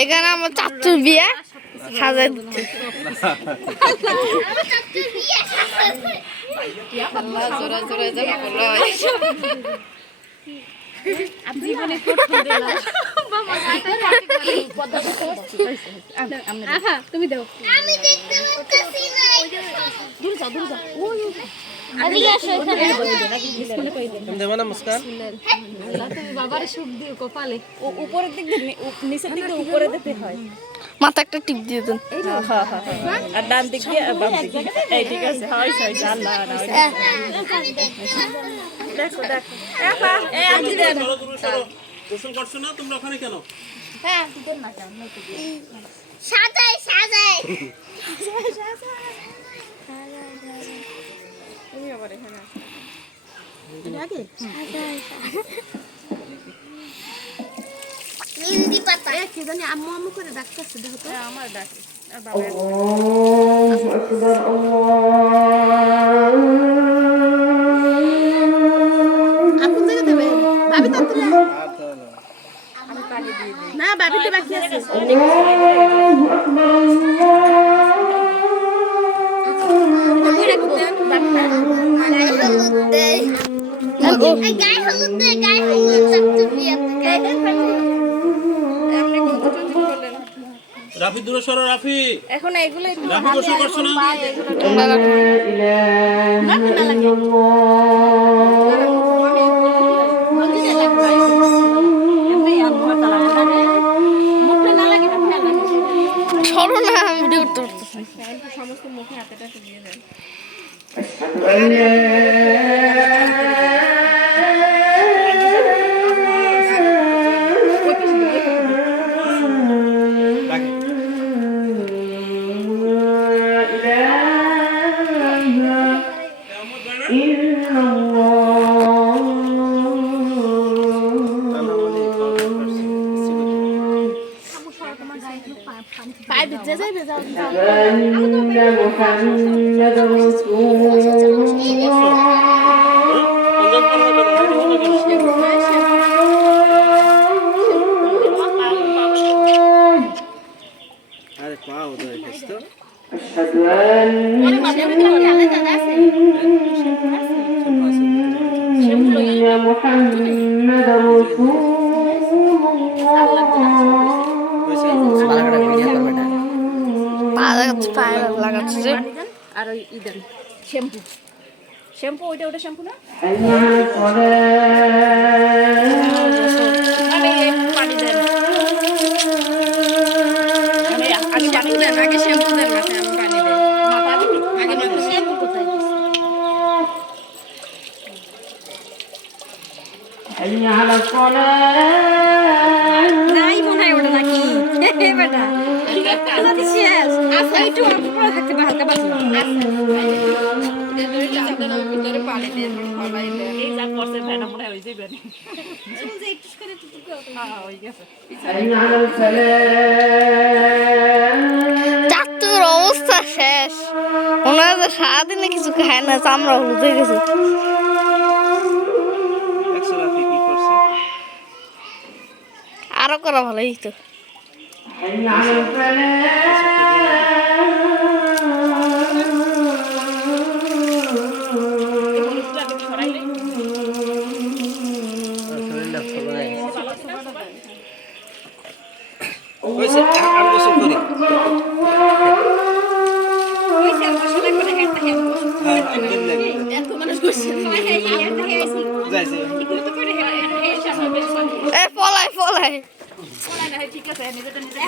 এখানে আমার চাচুর বিয়ে সাজাই দিচ্ছে। তুমি দাও বাবার সুখ দিও কপালে উপরের দিক দিয়ে নিচের দিক দিয়ে উপরে দিতে হয় মাথা একটা টিপ দিয়ে দেন আর ডান দিক দিয়ে আর বাম দিক দিয়ে এই ঠিক আছে হয় আল্লাহ দেখো দেখো এই আন্টি দেন গোসল করছো না তোমরা ওখানে কেন? হ্যাঁ দিতেন না কেন সাজাই সাজাই তুমি আবার এখানে মিলদি পাতা কি জানি আম্মু আম্মু করে ডাকতেছে দেখো তো আমার ডাকে আর বাবা আপু থেকে দেবে ভাবি তো তুলে আমি পানি দিয়ে দেই না ভাবি তো বাকি আছে গায়ে হলুদ দে চাচু বিয়ে রাফি দূরে সরো রাফি। এখন এগুলো একটু রাফি গোসল করছো না? সরো না, আমি ভিডিও করতে পারতেছি। সমস্ত মুখে হাতেটা দিয়ে দেন পায়ে ভিজে যায় ভেজা আরে পাও দই তো পায়ে লাগাচ্ছে যে আর ওই ইদেন শ্যাম্পু শ্যাম্পু ওইটা ওটা শ্যাম্পু না পানি দেন আগে পানি দেন আগে শ্যাম্পু দেন মাথায় আমি পানি দেই মাথা আগে মাথা শ্যাম্পু কোথায় নাই মনে হয় ওটা নাকি বেটা আচ্ছা একটু অল্প থাকতে হালকা বাজলো ভিতরে পানি দিয়ে এই যা করছে ভেড়া মনে হয়ে যাবে চাচুর অবস্থা শেষ, ওনারা সারাদিনে কিছু খায় না, চামড়া হলুদ হয়ে গেছে। আরো করা ভালোই তো। পলাই ঠিক আছে নিজেটা নিজে